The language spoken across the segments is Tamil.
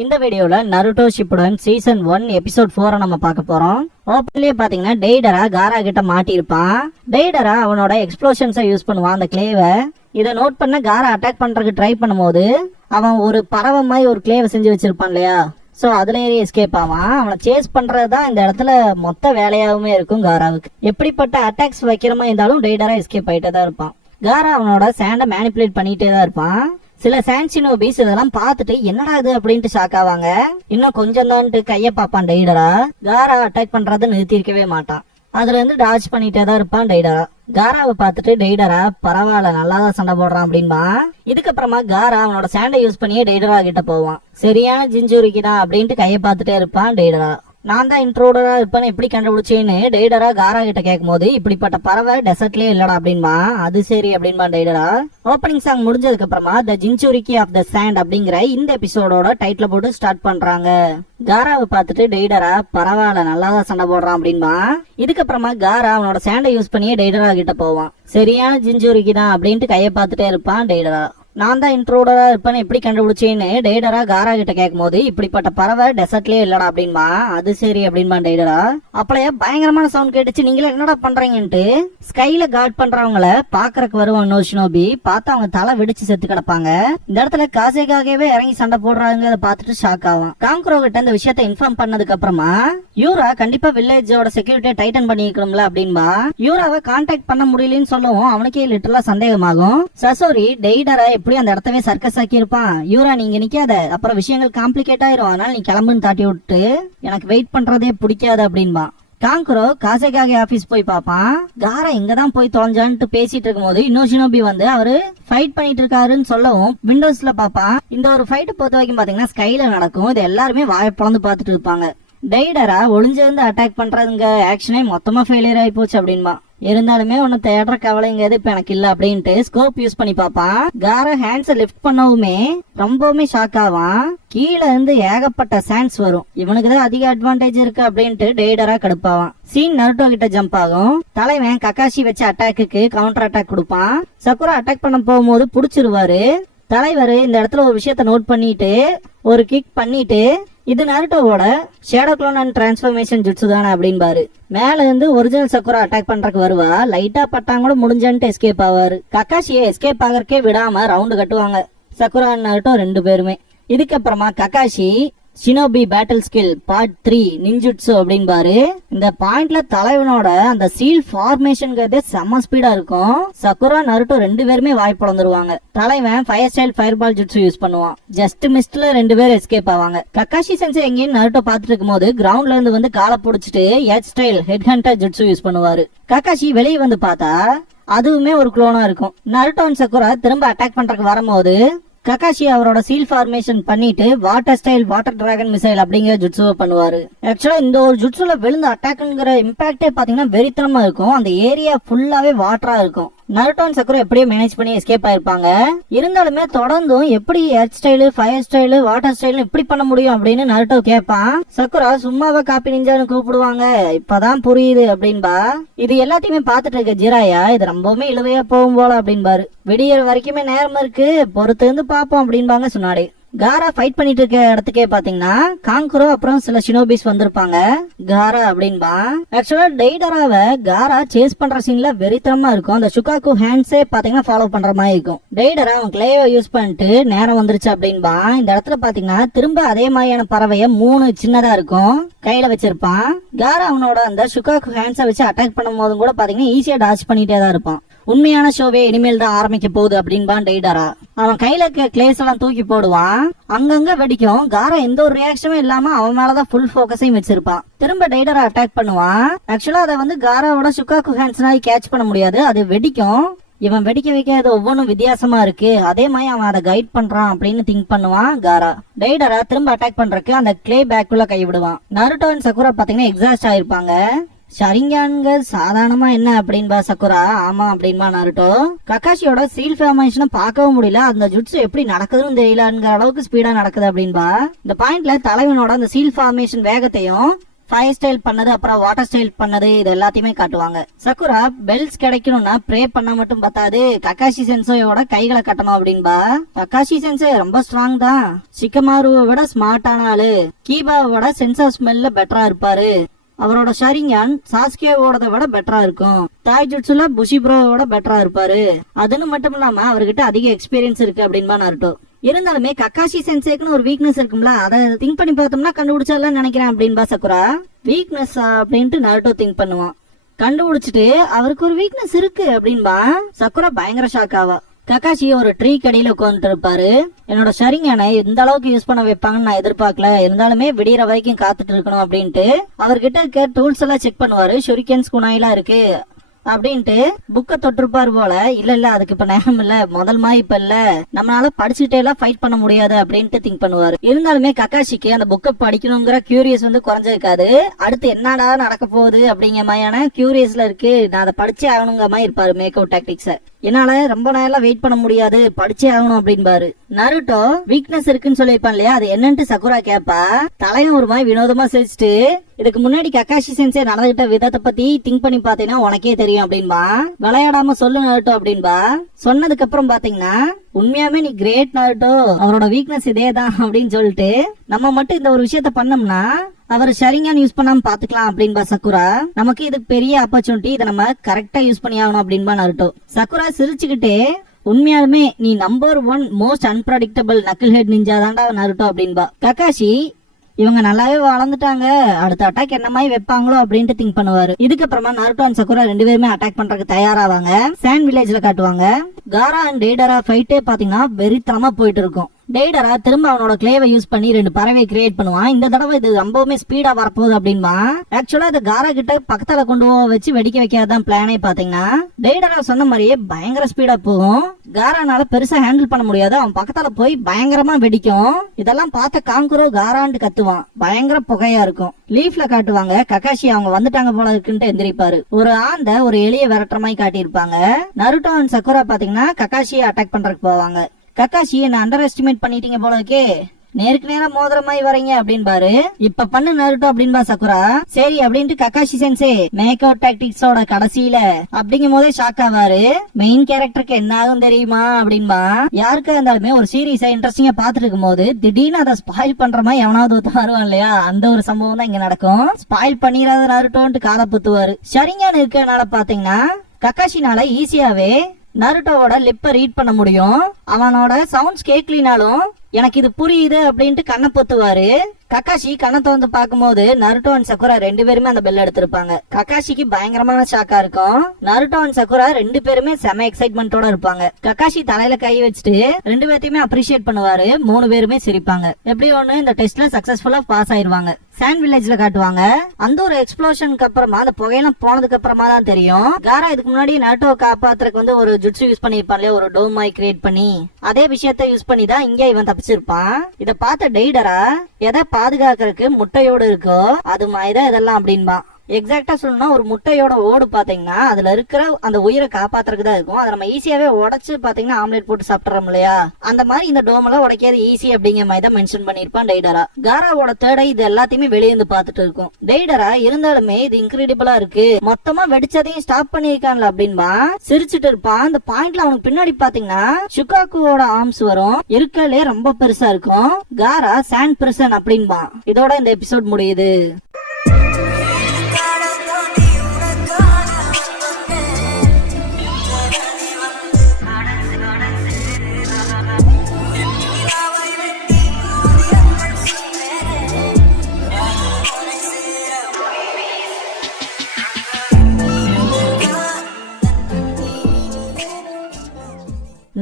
இந்த வீடியோல நருட்டோ ஷிப்புடன் சீசன் 1 எபிசோட் 4 நம்ம பார்க்க போறோம். ஓப்பன்லயே பாத்தீங்கன்னா டெய்டரா காரா கிட்ட மாட்டியிருப்பான். டெய்டரா அவனோட எக்ஸ்ப்ளோஷன்ஸை யூஸ் பண்ணுவான் அந்த கிளேவை. இதை நோட் பண்ண காரா அட்டாக் பண்றதுக்கு ட்ரை பண்ணும்போது அவன் ஒரு பறவை மாதிரி ஒரு கிளேவை செஞ்சு வச்சிருப்பான் இல்லையா, சோ அதுல ஏறி எஸ்கேப் ஆவான். அவனை சேஸ் பண்றதுதான் இந்த இடத்துல மொத்த வேலையாவுமே இருக்கும் காராவுக்கு. எப்படிப்பட்ட அட்டாக்ஸ் வைக்கிற மாதிரி இருந்தாலும் டெய்டரா எஸ்கேப் ஆயிட்டே தான் இருப்பான். காரா அவனோட சாண்டை மேனிபுலேட் பண்ணிட்டே தான் இருப்பான். சில சான்சினோபிஸ் இதெல்லாம் பார்த்துட்டு என்னடா இது அப்படின்ட்டு ஷாக் ஆவாங்க. இன்னும் கொஞ்சம் தான்ட்டு கைய பாப்பான் டெய்டரா. காரா அட்டாக் பண்றதை நிறுத்திருக்கவே மாட்டான். அதுல இருந்து டாச் பண்ணிட்டே தான் இருப்பான் டெய்டரா. காராவை பார்த்துட்டு டெய்டரா பரவாயில்ல நல்லாதான் சண்டை போடுறான் அப்படின்பா. இதுக்கப்புறமா காரா அவனோட சாண்டை யூஸ் பண்ணியே டெய்டரா கிட்ட போவான். சரியான ஜிஞ்சூரிக்குதான் அப்படின்ட்டு கைய பார்த்துட்டே இருப்பான் டெய்டரா. நான் தான் இன்ட்ரோடரா இருப்பேன்னு எப்படி கண்டுபிடிச்சேன்னு டெய்டரா காரா கிட்ட கேட்கும் போது இப்படிப்பட்ட பறவை டெசர்ட்லயே இல்லடா அப்படின்பா. அது சரி அப்படின்பா டெய்டரா. ஓப்பனிங் சாங் முடிஞ்சதுக்கு அப்புறமா த ஜின்சூரிக்கி ஆஃப் த சாண்ட் அப்படிங்கிற இந்த எபிசோடோட டைட்டில் போட்டு ஸ்டார்ட் பண்றாங்க. காராவை பார்த்துட்டு டெய்டரா பரவாயில்ல நல்லாதான் சண்டை போடுறான் அப்படின்பா. இதுக்கப்புறமா காரா அவனோட சாண்டை யூஸ் பண்ணியே டெய்டரா கிட்ட போவான். சரியான ஜின்சூரிக்கு தான் அப்படின்ட்டு கைய பார்த்துட்டே இருப்பான் டெய்டரா. நான் தான் இன்ட்ரோடரா இருப்பேன்னு எப்படி கண்டுபிடிச்சேன்னு டெய்டரா காரா கிட்ட கேட்கும் போது இப்படிப்பட்ட பறவை டெசர்ட்லயே இல்லடா அப்படின்பா. அது சரி அப்படின்பா டெய்டரா. அப்பளைய பயங்கரமான சவுண்ட் கேட்டுச்சு, நீங்களே என்னடா பண்றீங்கன்ட்டு ஸ்கைல கார்ட் பண்றவங்கள பாக்குறக்கு வருவான் நோஷினோபி. பார்த்து அவங்க தலை வெடிச்சு செத்து கிடப்பாங்க. இந்த இடத்துல காசேகாகவே இறங்கி சண்டை போடுறாங்க. அதை பார்த்துட்டு ஷாக் ஆகும். காங்க்ரோ கிட்ட இந்த விஷயத்த இன்ஃபார்ம் பண்ணதுக்கு அப்புறமா யூரா கண்டிப்பா வில்லேஜோட செக்யூரிட்டியை டைட்டன் பண்ணிக்கணும்ல அப்படின்பா. யூராவை கான்டாக்ட் பண்ண முடியலன்னு சொல்லவும் அவனுக்கே லிட்டரலா சந்தேகமாகும். சசோரி டெய்டரா எப்படி அந்த இடத்தவே சர்க்கஸ் ஆக்கி இருப்பான். யூரா நீங்க நிக்காத, அப்புறம் விஷயங்கள் காம்ப்ளிகேட் ஆயிரும், அதனால நீ கிளம்புன்னு தாட்டி விட்டு எனக்கு வெயிட் பண்றதே பிடிக்காது அப்படின்பா. காங்க்ரோ காசேகாகே ஆபீஸ் போய் பாப்பான். காரா இங்கதான் போய் தொலைஞ்சான்ட்டு பேசிட்டு இருக்கும் போது இன்னோஷினோபி வந்து அவரு ஃபைட் பண்ணிட்டு இருக்காருன்னு சொல்லவும் விண்டோஸ்ல பாப்பான். இந்த ஒரு ஃபைட் பொறுத்த வரைக்கும் பாத்தீங்கன்னா ஸ்கைல நடக்கும். இது எல்லாருமே வாய பொழந்து பாத்துட்டு இருப்பாங்க. டெய்டரா ஒளிஞ்சிருந்து அட்டாக் பண்றதுங்க ஆக்ஷனே மொத்தமா ஃபெயிலியர் ஆகி போச்சு அப்படின்பா. இருந்தாலுமே ஒன்னு தேடுற கவலைங்கிறது இப்ப எனக்கு இல்ல அப்படின்ட்டு ஸ்கோப் யூஸ் பண்ணி பாப்பான். காரா ஹேண்ட்ஸை லிஃப்ட் பண்ணவுமே ரொம்பவுமே ஷாக் ஆவான். கீழே இருந்து ஏகப்பட்ட சாண்ட்ஸ் வரும். இவனுக்குதான் அதிக அட்வான்டேஜ் இருக்கு அப்படின்ட்டு டெய்டரா கடுப்பாவான். சீன் நருட்டோ கிட்ட ஜம்ப் ஆகும். தலைவன் கக்காஷி வச்ச அட்டாக்கு கவுண்டர் அட்டாக் கொடுப்பான். சக்குரா அட்டாக் பண்ண போகும்போது புடிச்சிருவாரு. தலைவர் இந்த இடத்துல ஒரு விஷயத்த நோட் பண்ணிட்டு ஒரு கிக் பண்ணிட்டு இது நருட்டோவோட shadow clone and transformation jutsu தானே அப்படின்பாரு. மேல இருந்து ஒரிஜினல் சக்குரா அட்டாக் பண்றதுக்கு வருவா. லைட்டா பட்டாங்க முடிஞ்சான்ட்டு எஸ்கேப் ஆவாரு. கக்காஷியை எஸ்கேப் ஆகறக்கே விடாம ரவுண்டு கட்டுவாங்க சக்குரா நருட்டோ ரெண்டு பேருமே. இதுக்கப்புறமா Kakashi shinobi battle skill part 3 நிஞ்சுட்சு அப்படின்பாரு. இந்த பாயிண்ட்ல தலைவனோட அந்த சீல் ஃபார்மேஷன்ங்கிறதே செம்ம ஸ்பீடா இருக்கும். சக்குரா நருட்டோ ரெண்டு பேருமே வாய் பொழந்துருவாங்க. தலைவன் fire style fire ball jutsu use பண்ணுவான். ஜஸ்ட் மிஸ்ட்ல ரெண்டு பேரும் எஸ்கேப் ஆவாங்க. கக்காஷி சென்சை எங்கேயும் நருட்டோ பாத்துட்டு இருக்கும் போது கிரவுண்ட்ல இருந்து வந்து காலை புடிச்சிட்டு எச் style head hunter jutsu use பண்ணுவாரு. கக்காஷி வெளியே வந்து பார்த்தா அதுவுமே ஒரு குளோனா இருக்கும். நருட்டோ அண்ட் சக்குரா திரும்ப அட்டாக் பண்றதுக்கு வரும்போது கக்காஷி அவரோட சீல் ஃபார்மேஷன் பண்ணிட்டு water style water dragon missile அப்படிங்கிற ஜுட்சுவை பண்ணுவாரு. ஆக்சுவலா இந்த ஒரு ஜுட்சுல விழுந்த அட்டாக்ங்கிற இம்பாக்டே பாத்தீங்கன்னா வெறித்தனமா இருக்கும். அந்த ஏரியா ஃபுல்லாவே வாட்டரா இருக்கும். நருட்டோ அண்ட் சக்குரா எப்படியே மேனேஜ் பண்ணி எஸ்கேப் ஆயிருப்பாங்க. இருந்தாலுமே தொடர்ந்தும் எப்படி earth style fire style water style இப்படி பண்ண முடியும் அப்படின்னு நருட்டோ கேட்பான். சக்குரா சும்மாவா காப்பி நிஞ்சான்னு கூப்பிடுவாங்க, இப்பதான் புரியுது அப்படின்பா. இது எல்லாத்தையுமே பாத்துட்டு இருக்க ஜிராயா இது ரொம்பவுமே இழுவையா போகும் போல அப்படின்பாரு. விடியற வரைக்குமே நேரம் இருக்கு, பொறுத்து இருந்து பாப்போம் அப்படின்பாங்க சொன்னாடி. காரா ஃபைட் பண்ணிட்டு இருக்க இடத்துக்கே பாத்தீங்கன்னா காங்க்ரோ அப்புறம் சில ஷினோபிஸ் வந்திருப்பாங்க. காரா அப்படின்பா. ஆக்சுவலா டெய்டராவை காரா சேஸ் பண்ற சீன்ல வெறித்தனமா இருக்கும். அந்த ஷுகாக்கு ஹேண்ட்ஸே பாத்தீங்கன்னா ஃபாலோ பண்ற மாதிரி இருக்கும். டெய்டரா அவன் கிளேவை யூஸ் பண்ணிட்டு நேரம் வந்துருச்சு அப்படின்பா. இந்த இடத்துல பாத்தீங்கன்னா திரும்ப அதே மாதிரியான பறவைய 3 சின்னதா இருக்கும் கையில வச்சிருப்பான். காரா அவனோட அந்த ஷுகாக்கு ஹேண்ட்ஸை வச்சு அட்டாக் பண்ணும் போதும் கூட பாத்தீங்கன்னா ஈஸியா டாச் பண்ணிட்டே தான் இருப்பான். உண்மையான ஷோவே இனிமேல் தான் ஆரம்பிக்க போகுது அப்படின்பான் டெய்டரா. அவன் கையில கிளேஸ் எல்லாம் தூக்கி போடுவான். அங்கங்க வெடிக்கும். காரா எந்த ஒரு ரியாக்ஷனும் இல்லாம அவன் மேலதான் ஃபுல் போக்கஸையும் வச்சிருப்பான். திரும்ப டெய்டரா அட்டாக் பண்ணுவான். ஆக்சுவலா அதை வந்து காராவோட ஷுகாக்கு ஹேண்ட்ஸ்னால கேட்ச் பண்ண முடியாது, அது வெடிக்கும். இவன் வெடிக்க வைக்காத ஒவ்வொன்றும் வித்தியாசமா இருக்கு, அதே மாதிரி அவன் அதை கைட் பண்றான் அப்படின்னு திங்க் பண்ணுவான் காரா. டெய்டரா திரும்ப அட்டாக் பண்றதுக்கு அந்த கிளே பேக்குள்ள கை விடுவான். நருட்டோ அண்ட் சக்குரா பாத்தீங்கன்னா எக்ஸாஸ்ட் ஆயிருப்பாங்க. ஷரிங்கான்க சாதாரணமா என்ன அப்படின்பா சக்குரா. ஆமா அப்படின்பா நருட்டோ. கக்காஷியோட சீல் ஃபார்மேஷனை பார்க்கவும் முடியல, அந்த ஜுட்சு எப்படி நடக்குதுன்னு தெரியலங்கிற அளவுக்கு ஸ்பீடா நடக்குது அப்படின்பா. இந்த பாயிண்ட்ல தலைவனோட அந்த சீல் ஃபார்மேஷன் வேகத்தையும் ஃபயர் ஸ்டைல் பண்ணது அப்புறம் வாட்டர் ஸ்டைல் பண்ணது இது எல்லாத்தையுமே காட்டுவாங்க. சக்குரா பெல்ஸ் கிடைக்கணும்னா ப்ரே பண்ணா மட்டும் பத்தாது, கக்காஷி சென்சோயோட கைகளை கட்டணும் அப்படின்பா. கக்காஷி சென்சே ரொம்ப ஸ்ட்ராங் தான், ஷிகமாருவை விட ஸ்மார்ட்டான ஆளு, கீபாவோட சென்ஸ் ஆஃப் ஸ்மெல்ல பெட்டரா இருப்பாரு, அவரோட ஷரிங்கான் சாஸ்கேவோட விட பெட்டரா இருக்கும், தாய்ஜுட்சுல புஷிப்ரோவோட பெட்டரா இருப்பாரு, அதுன்னு மட்டும் இல்லாம அவர்கிட்ட அதிக எக்ஸ்பீரியன்ஸ் இருக்கு அப்படின்பா நருட்டோ. இருந்தாலுமே கக்காஷி சென்சேக்குன்னு ஒரு வீக்னஸ் இருக்கும்ல, அதை திங்க் பண்ணி பார்த்தோம்னா கண்டுபிடிச்சாலாம் நினைக்கிறேன் அப்படின்பா சக்குரா. வீக்னஸ் அப்படின்ட்டு நருட்டோ திங்க் பண்ணுவான். கண்டுபிடிச்சிட்டு அவருக்கு ஒரு வீக்னஸ் இருக்கு அப்படின்பா. சக்குரா பயங்கர ஷாக் ஆவா. கக்காஷி ஒரு ட்ரீ கடியில உட்காந்துட்டு இருப்பாரு. என்னோட ஷரிங்கானை இந்த அளவுக்கு யூஸ் பண்ண வைப்பாங்கன்னு நான் எதிர்பார்க்கல, இருந்தாலுமே விடியற வரைக்கும் காத்துட்டு இருக்கணும் அப்படின்ட்டு அவர்கிட்ட இருக்க டூல்ஸ் எல்லாம் செக் பண்ணுவாரு. ஷுரிகன்ஸ் குணாயிலாம் இருக்கு அப்படின்ட்டு புக்க தொட்டிருப்பாரு போல. இல்ல அதுக்கு இப்ப நேரம் இல்ல, முதல் மாதிரி இப்ப இல்ல, நம்மளால படிச்சுட்டே எல்லாம் ஃபைட் பண்ண முடியாது அப்படின்ட்டு திங்க் பண்ணுவாரு. இருந்தாலுமே கக்காஷிக்கு அந்த புக்கை படிக்கணுங்கிற கியூரியஸ் குறைஞ்சிருக்காது. அடுத்து என்னடா நடக்க போகுது அப்படிங்கிற மாதிரியான கியூரியஸ்ல இருக்கு, நான் அதை படிச்சே ஆகணுங்கிற மாதிரி இருப்பாரு. மேக் அவுட் டாக்டிக்ஸ என்னால ரொம்ப நேரம் வெயிட் பண்ண முடியாது, படிச்சே ஆகணும் அப்படின்பாரு. நருட்டோ வீக்னஸ் இருக்குன்னு சொல்லிருப்பான் இல்லையா, அது என்னன்ட்டு சக்குரா கேப்பா. தலையும் ஒரு மாதிரி வினோதமா சிரிச்சுட்டு, இதுக்கு முன்னாடி கக்காஷி சென்சே நடந்துகிட்ட விதத்தை பத்தி திங்க் பண்ணி பாத்தீங்கன்னா உனக்கே தெரியும் அப்படின்பா. விளையாடாம சொல்லு நருட்டோ அப்படின்பா. சொன்னதுக்கு அப்புறம் பாத்தீங்கன்னா உண்மையாவே நீ கிரேட் நருட்டோ, அவரோட வீக்னஸ் இதேதான் அப்படின்னு சொல்லிட்டு நம்ம மட்டும் இந்த ஒரு விஷயத்த பண்ணோம்னா அவர் ஷரிங்கான் யூஸ் பண்ணாம பாத்துக்கலாம் அப்படின்பா சக்குரா. நமக்கு இது பெரிய ஆப்பர்ச்சுனிட்டி, இதை நம்ம கரெக்டா யூஸ் பண்ணி ஆகணும் அப்படின்பா நருட்டோ. சக்குரா சிரிச்சுக்கிட்டே, உண்மையாலுமே நீ number 1 most unpredictable knuckle head ninja தாண்டா நருட்டோ அப்படின்பா. கக்காஷி இவங்க நல்லாவே வளர்ந்துட்டாங்க, அடுத்த அட்டாக் என்ன மாதிரி வைப்பாங்களோ அப்படின்ட்டு திங்க் பண்ணுவாரு. இதுக்கப்புறமா நருட்டோ அண்ட் சக்குரா 2 பேருமே அட்டாக் பண்றதுக்கு தயாராவாங்க. சாண்ட் வில்லேஜ்ல காட்டுவாங்க. காரா அண்ட் டெய்டரா ஃபைட்டே பாத்தீங்கன்னா வெறித்தனமா போயிட்டு இருக்கும். டெய்டரா திரும்ப அவனோட கிளேவை யூஸ் பண்ணி 2 பறவை கிரியேட் பண்ணுவான். இந்த தடவை இது ரொம்பவுமே ஸ்பீடா வரப்போகுது அப்படின்பா. ஆக்சுவலா இது காரா கிட்ட பக்கத்துல கொண்டு வச்சு வெடிக்க வைக்காதான் பிளானே. பாத்தீங்கன்னா டெய்டரா சொன்ன மாதிரியே பயங்கர ஸ்பீடா போகும். காரானால பெருசா ஹேண்டில் பண்ண முடியாது, அவன் பக்கத்துல போய் பயங்கரமா வெடிக்கும். இதெல்லாம் பார்த்த காங்குரோ காரான்னு கத்துவான், பயங்கர புகையா இருக்கும். லீஃப்ல காட்டுவாங்க கக்காஷி அவங்க வந்துட்டாங்க போல இருக்குன்ட்டு எந்திரிப்பாரு. ஒரு ஆந்த ஒரு எலிய விரட்டுற மாதிரி காட்டியிருப்பாங்க. நருட்டோ அண்ட் சக்குரா பாத்தீங்கன்னா கக்காஷியை அட்டாக் பண்றதுக்கு போவாங்க. கக்காஷி என்ன அண்டர் எஸ்டிமேட் பண்ணிட்டீங்க போல இருக்கே, நேருக்கு நேரம் மோதிர மாதிரி வரீங்க அப்படின்பாரு. இப்ப பண்ணு நருட்டோ அப்படின்பா சக்குரா. சரி அப்படின்ட்டு கக்காஷி சென்சே மேக் அவுட் டாக்டிக்ஸோட கடைசியில அப்படிங்கும் போதே ஷாக் ஆவாரு. மெயின் கேரக்டருக்கு என்ன ஆகும் தெரியுமா அப்படின்பா. யாருக்கா இருந்தாலுமே ஒரு சீரீஸை இன்ட்ரெஸ்டிங்கா பாத்துட்டு இருக்கும் போது திடீர்னு அதை ஸ்பாயில் பண்ற மாதிரி எவனாவது ஒருத்த வருவான் இல்லையா, அந்த ஒரு சம்பவம் தான் இங்க நடக்கும். ஸ்பாயில் பண்ணிடாத நருட்டோன்ட்டு காலை புத்துவாரு. ஷரிங்கான் இருக்கனால பாத்தீங்கன்னா கக்காஷினால ஈஸியாவே நருட்டோவோட லிப்ப ரீட் பண்ண முடியும். அவனோட சவுண்ட்ஸ் கேட்கலினாலும் எனக்கு இது புரியுது அப்படின்ட்டு கண்ணை பொத்துவாரு. கக்காஷி கண்ணை திறந்து பார்க்கும்போது நருட்டோ அண்ட் சக்குரா 2 பேருமே அந்த பெல் எடுத்திருப்பாங்க. கக்காஷிக்கு பயங்கரமான ஷாக்கா இருக்கும். நருட்டோ அண்ட் சக்குரா 2 பேருமே செம எக்ஸைட்மெண்டோட இருப்பாங்க. கக்காஷி தலையில கை வச்சுட்டு 2 பேர்த்தையுமே அப்ரிஷியேட் பண்ணுவாரு. 3 பேருமே சிரிப்பாங்க. எப்படி ஒண்ணு இந்த டெஸ்ட்ல சக்சஸ்ஃபுல்லா பாஸ் ஆயிருவாங்க. சாண்ட் வில்லேஜ்ல காட்டுவாங்க. அந்த ஒரு எக்ஸ்ப்ளோஷனுக்கு அப்புறமா அந்த புகையெல்லாம் போனதுக்கு அப்புறமா தான் தெரியும் காரா இதுக்கு முன்னாடி நருட்டோ காப்பாத்துறதுக்கு ஒரு ஜுட்சு யூஸ் பண்ணிருப்பான் இல்லையா, ஒரு டோம் மாதிரி கிரியேட் பண்ணி, அதே விஷயத்த யூஸ் பண்ணி தான் இங்க இவன் தப்பிச்சிருப்பான். இத பார்த்த டெய்டரா எதை பாதுகாக்கிறதுக்கு முட்டையோடு இருக்கோ அது மாதிரிதான் இதெல்லாம் அப்படின்பா. எக்ஸாக்டா சொல்லணும்னா ஒரு முட்டையோட ஓடு பாத்தீங்கன்னா அதுல இருக்கிற அந்த உயிரை காப்பாத்துறதுக்கு தான் இருக்கும். அதை நம்ம ஈஸியாவே உடைச்சு பாத்தீங்கன்னா ஆம்லெட் போட்டு சாப்பிடுறோம் இல்லையா, அந்த மாதிரி இந்த டோமெல்லாம் உடைக்காது ஈஸி அப்படிங்கிற மாதிரி தான் மென்ஷன் பண்ணிருப்பான் டெய்டரா. காராவோட தேடை இது எல்லாத்தையுமே வெளியிருந்து பாத்துட்டு இருக்கும். டெய்டரா இருந்தாலுமே இது இன்கிரெடிபிளா இருக்கு, மொத்தமா வெடிச்சதையும் ஸ்டாப் பண்ணிருக்கான்ல அப்படின்பா. சிரிச்சுட்டு இருப்பான். அந்த பாயிண்ட்ல அவனுக்கு பின்னாடி பாத்தீங்கன்னா ஷுகாக்குவோட ஆர்ம்ஸ் வரும், இருக்கலே ரொம்ப பெருசா இருக்கும். காரா சாண்ட் பிரசன் அப்படின்பா. இதோட இந்த எபிசோட் முடியுது.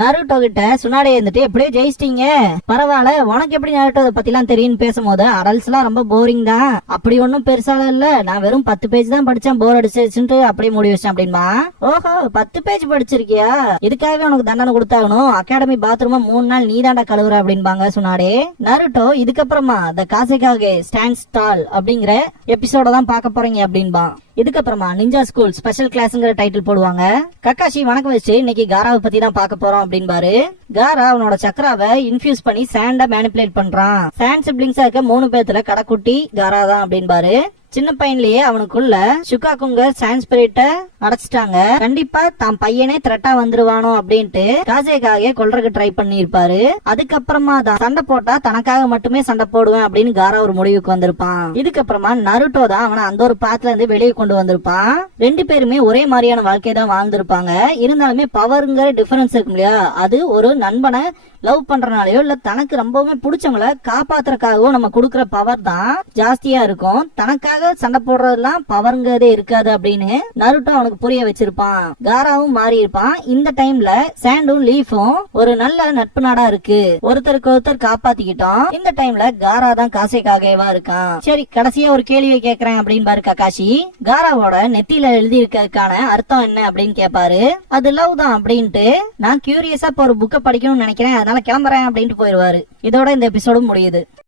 நருட்டோ கிட்ட சுனாடே இருந்துட்டு எப்படியோ ஜெயிச்சிட்டீங்க, பரவாயில்ல, உனக்கு எப்படி நருட்டோ பத்தி எல்லாம் தெரியும் பேசும்போது அடல்ட்ஸ் எல்லாம் ரொம்ப போரிங் தான், அப்படி ஒன்னும் பெருசால இல்ல, நான் வெறும் 10 பேஜ் தான் படிச்சேன், போர் அடிச்சிருச்சுட்டு அப்படியே மூடி வச்சேன் அப்படின்பா. ஓஹோ 10 பேஜ் படிச்சிருக்கியா, இதுக்காகவே உனக்கு தண்டனை கொடுத்தாகணும், அகாடமி பாத்ரூம் 3 நாள் நீ தாண்டா கழுவுற அப்படின்பாங்க சுனாடே. நருட்டோ இதுக்கப்புறமா த காசேகாகே ஸ்டாண்ட்ஸ் டால் அப்படிங்கிற எபிசோட தான் பார்க்க போறீங்க அப்படின்பா. இதுக்கப்புறமா நிஞ்சா ஸ்கூல் ஸ்பெஷல் கிளாஸ்ங்கிற டைட்டில் போடுவாங்க. கக்காஷி வணக்கம் வச்சு இன்னைக்கு காராவை பத்தி தான் பார்க்க போறோம் அப்படின்பாரு. காரா அவனோட சக்கராவை இன்ஃபியூஸ் பண்ணி சாண்ட மேனிபுலேட் பண்றான். சாண்ட் சிப்ளிங்ஸா இருக்க 3 பேத்துல கடைக்குட்டி காரா தான் அப்படின்பாரு. சின்ன பையன்லயே அவனுக்குள்ள ஷுகாகுங்க சான்ஸ்பிரிட்ட அடைச்சிட்டாங்க. கண்டிப்பா தான் பையனே த்ரெட்டா வந்துருவானோ அப்படின்ட்டு காசேகாக கொல்றதுக்கு ட்ரை பண்ணிருப்பாரு. அதுக்கப்புறமா தான் சண்டை போட்டா தனக்காக மட்டுமே சண்டை போடுவேன் அப்படின்னு காரா ஒரு முடிவுக்கு வந்திருப்பான். இதுக்கப்புறமா நருட்டோ தான் அவனை அந்த ஒரு பாத்துல இருந்து வெளியே கொண்டு வந்திருப்பான். ரெண்டு பேருமே ஒரே மாதிரியான வாழ்க்கை தான் வாழ்ந்திருப்பாங்க. இருந்தாலுமே பவருங்கிற டிஃபரன்ஸ் இருக்கும் இல்லையா, அது ஒரு நண்பனை லவ் பண்றனாலயோ இல்ல தனக்கு ரொம்பவுமே பிடிச்சவங்கள காப்பாத்துறதுக்காகவோ நம்ம கொடுக்கற பவர் தான் ஜாஸ்தியா இருக்கும். தனக்காக சண்டை போடுறதெல்லாம் பவருங்கிறதே இருக்காது அப்படின்னு நருட்டோ அவனுக்கு புரிய வச்சிருப்பான். காராவும் மாறி இருப்பான். இந்த டைம்ல சாண்டும் லீஃபும் ஒரு நல்ல நட்பு நாடா இருக்கு, ஒருத்தருக்கு ஒருத்தர் காப்பாத்திக்கிட்டோம். இந்த டைம்ல காரா தான் காசேகாகவா இருக்கான். சரி, கடைசியா ஒரு கேள்வியை கேக்குறேன் அப்படின்னு பாரு ககாஷி. காராவோட நெத்தியில எழுதி இருக்கிறதுக்கான அர்த்தம் என்ன அப்படின்னு கேட்பாரு. அது லவ் தான் அப்படின்ட்டு. நான் கியூரியஸா இப்போ ஒரு புக்கை படிக்கணும்னு நினைக்கிறேன், அதனால கிளம்புறேன் அப்படின்ட்டு போயிருவாரு. இதோட இந்த எபிசோடும் முடியுது.